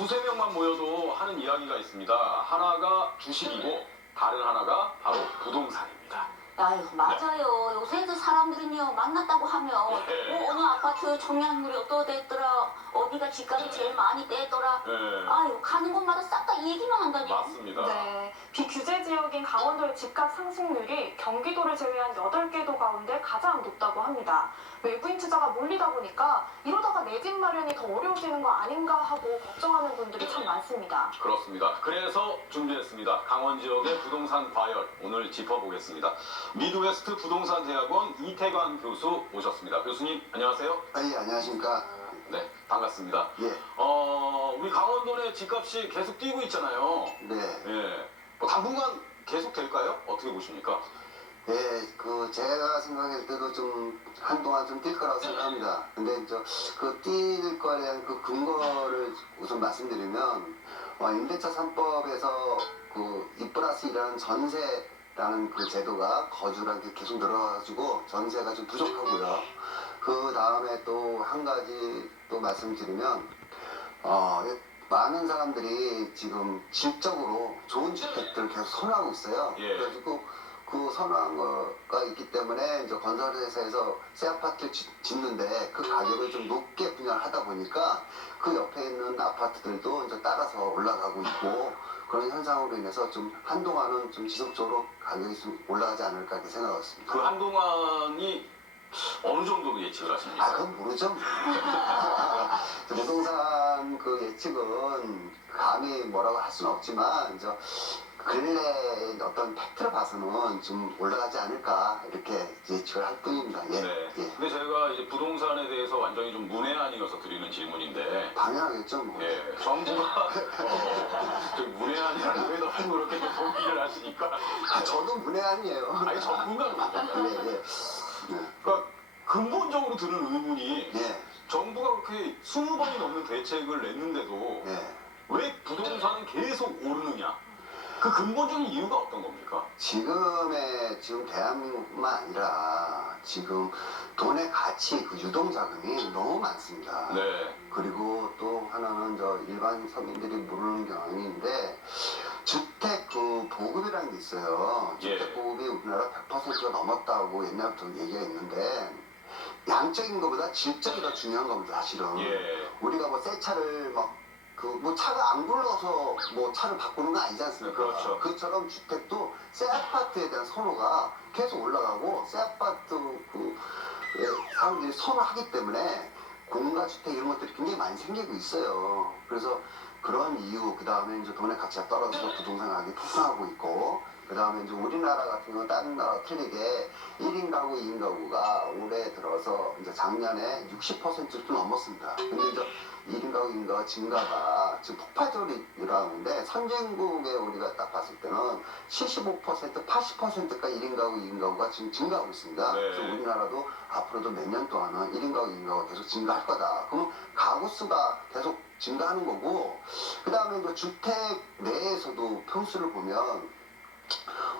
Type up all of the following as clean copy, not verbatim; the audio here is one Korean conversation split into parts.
두세 명만 모여도 하는 이야기가 있습니다. 하나가 주식이고 다른 하나가 바로 부동산입니다. 아유, 맞아요. 요새 그 사람들은요, 만났다고 하면, 어느 아파트 청약률이 어떠됐더라, 어디가 집값이 제일 많이 떼더라. 네, 아유, 가는 곳마다 싹 다 얘기만 한다니까. 맞습니다. 네, 비규제 지역인 강원도의 집값 상승률이 경기도를 제외한 8개 도 가운데 가장 높다고 합니다. 외부인 투자가 몰리다 보니까 이러다가 내 집 마련이 더 어려워지는 거 아닌가 하고 걱정하는 분들이 참 많습니다. 그렇습니다. 그래서 준비했습니다. 강원 지역의 부동산 과열 오늘 짚어보겠습니다. 미드웨스트 부동산 대학원 이태관 교수 모셨습니다. 교수님 안녕하세요. 예, 안녕하십니까. 네, 반갑습니다. 예, 우리 강원도내 집값이 계속 뛰고 있잖아요. 네. 예, 뭐 당분간 계속 될까요? 어떻게 보십니까? 예, 제가 생각할 때도 좀 한동안 좀 뛸 거라고 생각합니다. 근데 뛸 거에 대한 그 근거를 우선 말씀드리면, 임대차 3법에서 E+1이라는 전세라는 그 제도가 거주랑 계속 늘어가지고 전세가 좀 부족하고요. 그 다음에 또 한 가지 또 말씀드리면, 많은 사람들이 지금 질적으로 좋은 주택들을 계속 선호하고 있어요. 예. 그래가지고 그 선호한 거가 있기 때문에 이제 건설회사에서 새 아파트를 짓는데 그 가격을 좀 높게 분양을 하다 보니까 그 옆에 있는 아파트들도 이제 따라서 올라가고 있고 그런 현상으로 인해서 좀 한동안은 좀 지속적으로 가격이 좀 올라가지 않을까 이렇게 생각하고 있습니다. 그 한동안이 어느 정도로 예측을 하십니까? 그건 모르죠. 부동산 그 예측은 감히 뭐라고 할 수는 없지만 근래 어떤 팩트를 봐서는 좀 올라가지 않을까 이렇게 예측을 할 뿐입니다. 예. 네. 예. 근데 제가 이제 부동산에 대해서 완전히 좀 문외한이어서 드리는 질문인데, 당연하겠죠. 뭐. 예, 정부가 좀 문외한이라고 왜 너무 그렇게 좀 보기를 하시니까, 저도 문외한이에요. 아니 전문가입니다. 예, 예. 그러니까 근본적으로 드는 의문이 예. 정부가 그렇게 20번이 넘는 대책을 냈는데도 예. 왜 부동산은 계속 오르느냐? 그 근본적인 이유가 어떤 겁니까? 지금 대한민국뿐만 아니라 지금 돈의 가치, 그 유동자금이 너무 많습니다. 네, 그리고 또 하나는 일반 서민들이 모르는 경향인데 주택 보급이라는 게 있어요. 예. 주택 보급이 우리나라 100%가 넘었다고 옛날부터 얘기가 있는데 양적인 것보다 질적이 더 중요한 겁니다, 사실은. 예, 우리가 뭐 새 차를 차가 안 굴러서 차를 바꾸는 거 아니지 않습니까? 그렇죠. 그처럼 주택도 새 아파트에 대한 선호가 계속 올라가고 새 아파트 사람들이 선호하기 때문에 공가주택 이런 것들이 굉장히 많이 생기고 있어요. 그래서 그런 이유, 그 다음에 돈의 가치가 떨어져서 부동산 가격이 폭등하고 있고, 그 다음에 우리나라 같은 경우는 다른 나라와 틀리게 1인 가구, 2인 가구가 올해 들어서 작년에 60%도 넘었습니다. 근데 1인 가구, 2인 가구 증가가 지금 폭발적으로 일어나는데 선진국에 우리가 딱 봤을 때는 75%, 80%까지 1인 가구, 2인 가구가 지금 증가하고 있습니다. 네. 그래서 우리나라도 앞으로도 몇 년 동안은 1인 가구, 2인 가구가 계속 증가할 거다. 그럼 가구 수가 계속 증가하는 거고, 그 다음에 주택 내에서도 평수를 보면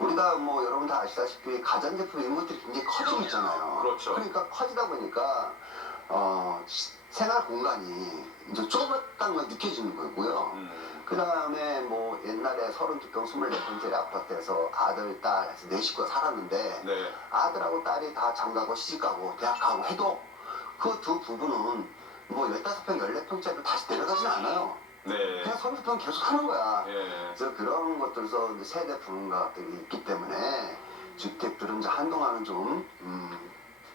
우리가 여러분 다 아시다시피 가전제품 이런 것들이 굉장히 커지고 있잖아요. 그렇죠. 그러니까 커지다 보니까 생활 공간이 이제 좁았다는 걸 느껴지는 거고요. 그 다음에 옛날에 32평, 24평짜리 아파트에서 아들, 딸 해서 4식구가 살았는데 네, 아들하고 딸이 다 장가고 시집가고 대학 가고 해도 그 두 부부는 15평, 14평짜리로 다시 내려가진 않아요. 네, 그냥 30평 계속 하는 거야. 예. 그래서 그런 것들에서 세대 분가들이 있기 때문에 주택들은 한동안은 좀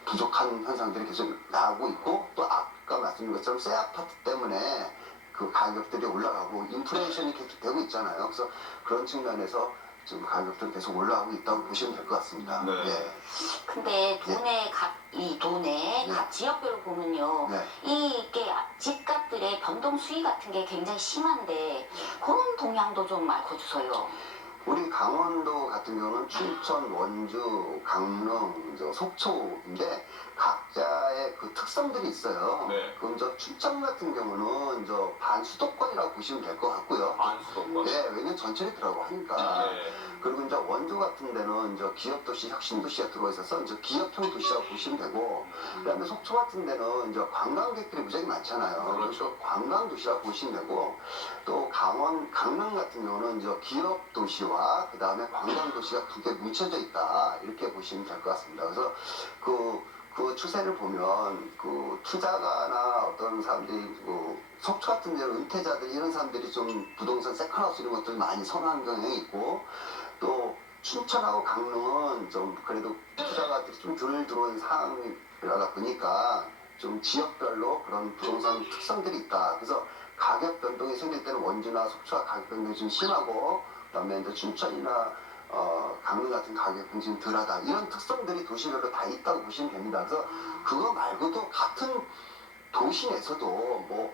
부족한 현상들이 계속 나오고 있고, 또 아까 말씀드린 것처럼 새 아파트 때문에 그 가격들이 올라가고 인플레이션이 계속 되고 있잖아요. 그래서 그런 측면에서 지금 가격들이 계속 올라가고 있다고 보시면 될 것 같습니다. 네. 예. 근데 돈의 네. 각 지역별로 보면요. 네. 이게 집값들의 변동 수위 같은 게 굉장히 심한데 그런 동향도 좀 알고 주세요. 우리 강원도 같은 경우는 춘천, 원주, 강릉, 속초인데 각자의 그 특성들이 있어요. 네. 그럼 춘천 같은 경우는 반수도권이라고 보시면 될 것 같고요. 반수도권. 네, 왜냐면 전철이 들어가고 하니까. 네, 그리고 이제 원주 같은 데는 이제 기업 도시, 혁신 도시가 들어와 있어서 이제 기업형 도시라고 보시면 되고, 그다음에 속초 같은 데는 이제 관광객들이 무지하게 많잖아요. 그렇죠. 관광 도시라고 보시면 되고, 또 강릉 같은 경우는 이제 기업 도시와 그다음에 관광 도시가 두 개 뭉쳐져 있다, 이렇게 보시면 될 것 같습니다. 그래서 그 추세를 보면 그 투자가나 어떤 사람들이 속초 같은 데는 은퇴자들 이런 사람들이 좀 부동산 세컨하우스 이런 것들 많이 선호하는 경향이 있고, 또 춘천하고 강릉은 좀 그래도 투자가들이 좀 덜 들어온 상황이라다 보니까 좀 지역별로 그런 부동산 특성들이 있다. 그래서 가격 변동이 생길 때는 원주나 속초가 가격 변동이 좀 심하고, 그다음에 이제 춘천이나 강릉 같은 가격은 좀 덜하다. 이런 특성들이 도시별로 다 있다고 보시면 됩니다. 그래서 그거 말고도 같은 도시 내에서도 뭐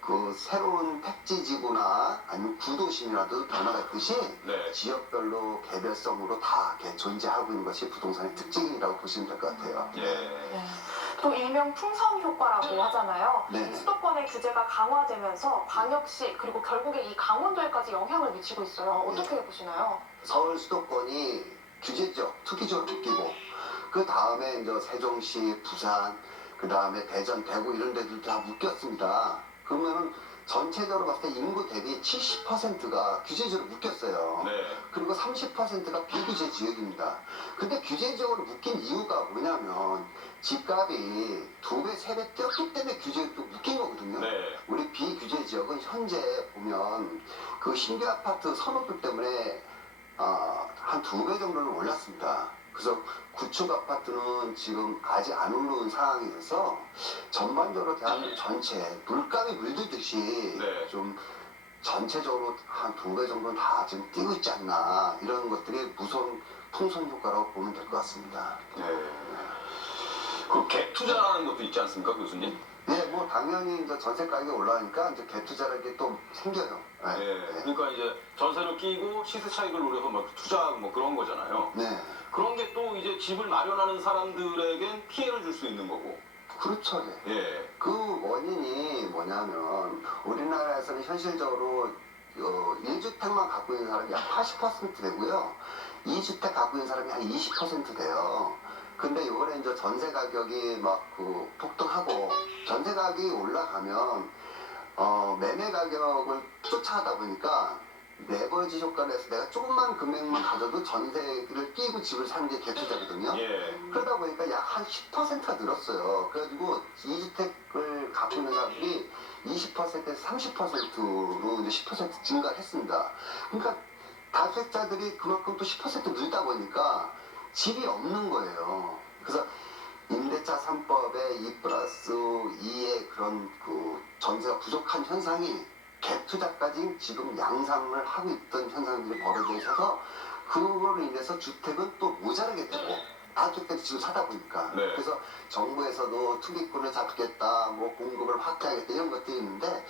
그 새로운 택지지구나 아니면 구도심이라도 변화가 있듯이 네. 지역별로 개별성으로 다 이렇게 존재하고 있는 것이 부동산의 특징이라고 보시면 될 것 같아요. 예. 네. 또 일명 풍선 효과라고 하잖아요. 네. 이 수도권의 규제가 강화되면서 광역시 그리고 결국에 이 강원도에까지 영향을 미치고 있어요. 어떻게 보시나요? 서울 수도권이 규제지역, 투기지역으로 바뀌고, 그 다음에 이제 세종시, 부산, 그 다음에 대전, 대구 이런 데들 다 묶였습니다. 그러면은 전체적으로 봤을 때 인구 대비 70%가 규제지역으로 묶였어요. 네. 그리고 30%가 비규제 지역입니다. 근데 규제 지역으로 묶인 이유가 뭐냐면 집값이 2배, 3배 뛰었기 때문에 규제로 묶인 거거든요. 네. 우리 비규제 지역은 현재 보면 그 신규 아파트 선호도 때문에 한 2배 정도는 올랐습니다. 그래서 구축 아파트는 지금 아직 안 오르는 상황이라서 전반적으로 대한민국 전체 물감이 물들듯이 네. 좀 전체적으로 한 2배 정도는 다 지금 뛰고 있지 않나, 이런 것들이 무서운 풍선 효과라고 보면 될 것 같습니다. 네. 그 갭 투자라는 것도 있지 않습니까, 교수님? 네, 뭐 당연히 이제 전세 가격이 올라가니까 이제 갭투자라는 게 또 생겨요. 네. 네. 그러니까 이제 전세를 끼고 시세 차익을 노려서 막 투자하고 뭐 그런 거잖아요. 네. 그런 게 또 이제 집을 마련하는 사람들에겐 피해를 줄 수 있는 거고. 그렇죠. 예. 예. 그 원인이 뭐냐면 우리나라에서는 현실적으로 1주택만 갖고 있는 사람이 약 80% 되고요. 2주택 갖고 있는 사람이 한 20% 돼요. 근데 이번에 이제 전세 가격이 막 폭등하고 전세 가격이 올라가면 매매 가격을 쫓아가다 보니까 레버리지 효과를 해서 내가 조금만 금액만 가져도 전세를 끼고 집을 사는 게 갭투자거든요. 예. 그러다 보니까 약 한 10%가 늘었어요. 그래가지고 2주택을 갖고 있는 사람들이 20%에서 30%로 이제 10% 증가를 했습니다. 그러니까 다주택자들이 그만큼 또 10% 늘다 보니까 집이 없는 거예요. 그래서 임대차 3법의 2+2의 그런 그 전세가 부족한 현상이 갭투자까지 지금 양상을 하고 있던 현상들이 벌어져 있어서 그거로 인해서 주택은 또 모자라게 되고 다주택들이 지금 사다 보니까 네. 그래서 정부에서도 투기꾼을 잡겠다, 뭐 공급을 확대하겠다 이런 것들이 있는데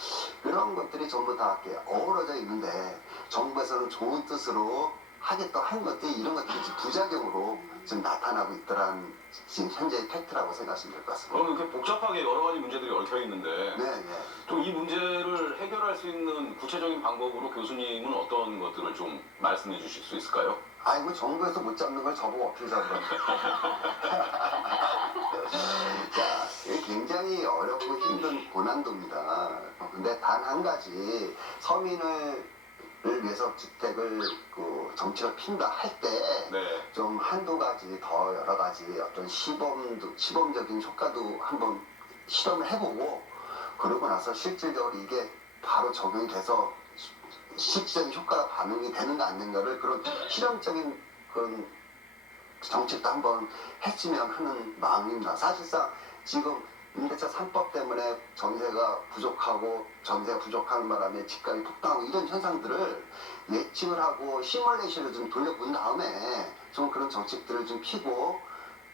이런 것들이 전부 다 이렇게 어우러져 있는데 정부에서는 좋은 뜻으로 하겠다 한 것들이 이런 것들이 지금 부작용으로 지금 나타나고 있더라는 지금 현재의 팩트라고 생각하시면 될 것 같습니다. 그럼 이렇게 복잡하게 여러 가지 문제들이 얽혀 있는데 네, 네. 좀 이 문제를 해결할 수 있는 구체적인 방법으로 교수님은 어떤 것들을 좀 말씀해 주실 수 있을까요? 아이고 정부에서 못 잡는 걸 저보고 어떻게 잡으라고. 자, 이게 굉장히 어렵고 힘든 고난도입니다. 근데 단 한 가지 서민을 위해서 주택을 정책을 핀다 할 때 좀 네. 한두 가지 더 여러 가지 어떤 시범적인 효과도 한번 실험을 해보고 그러고 나서 실질적으로 이게 바로 적용이 돼서 실질적인 효과가 반응이 되는가 안 되는가를 그런 실험적인 그런 정책도 한번 했으면 하는 마음입니다. 사실상 지금 임대차 3법 때문에 전세가 부족한 바람에 집값이 폭등하고 이런 현상들을 예측을 하고 시뮬레이션을 좀 돌려본 다음에 좀 그런 정책들을 좀 피고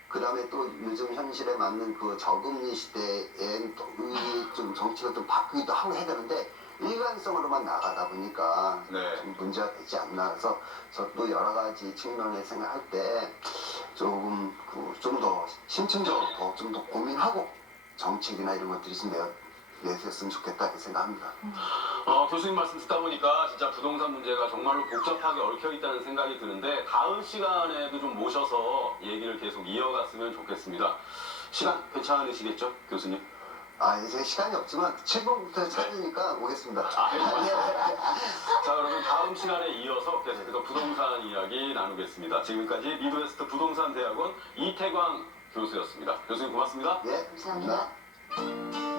그 다음에 또 요즘 현실에 맞는 그 저금리 시대에 좀 정책을 좀 바꾸기도 하고 해야 되는데 일관성으로만 나가다 보니까 네. 좀 문제가 되지 않나. 그래서 저도 여러 가지 측면에 생각할 때 조금 좀 더 심층적으로 좀 더 고민하고 정책이나 이런 것들이 좀 내세웠으면 좋겠다 이렇게 생각합니다. 교수님 말씀 듣다 보니까 진짜 부동산 문제가 정말로 복잡하게 얽혀 있다는 생각이 드는데 다음 시간에도 좀 모셔서 얘기를 계속 이어갔으면 좋겠습니다. 시간 괜찮으시겠죠, 교수님? 이제 시간이 없지만 7번부터 찾으니까 오겠습니다. 자, 그러면 다음 시간에 이어서 계속해서 부동산 이야기 나누겠습니다. 지금까지 미드웨스트 부동산대학원 이태광 교수였습니다. 교수님 고맙습니다. 예, 감사합니다.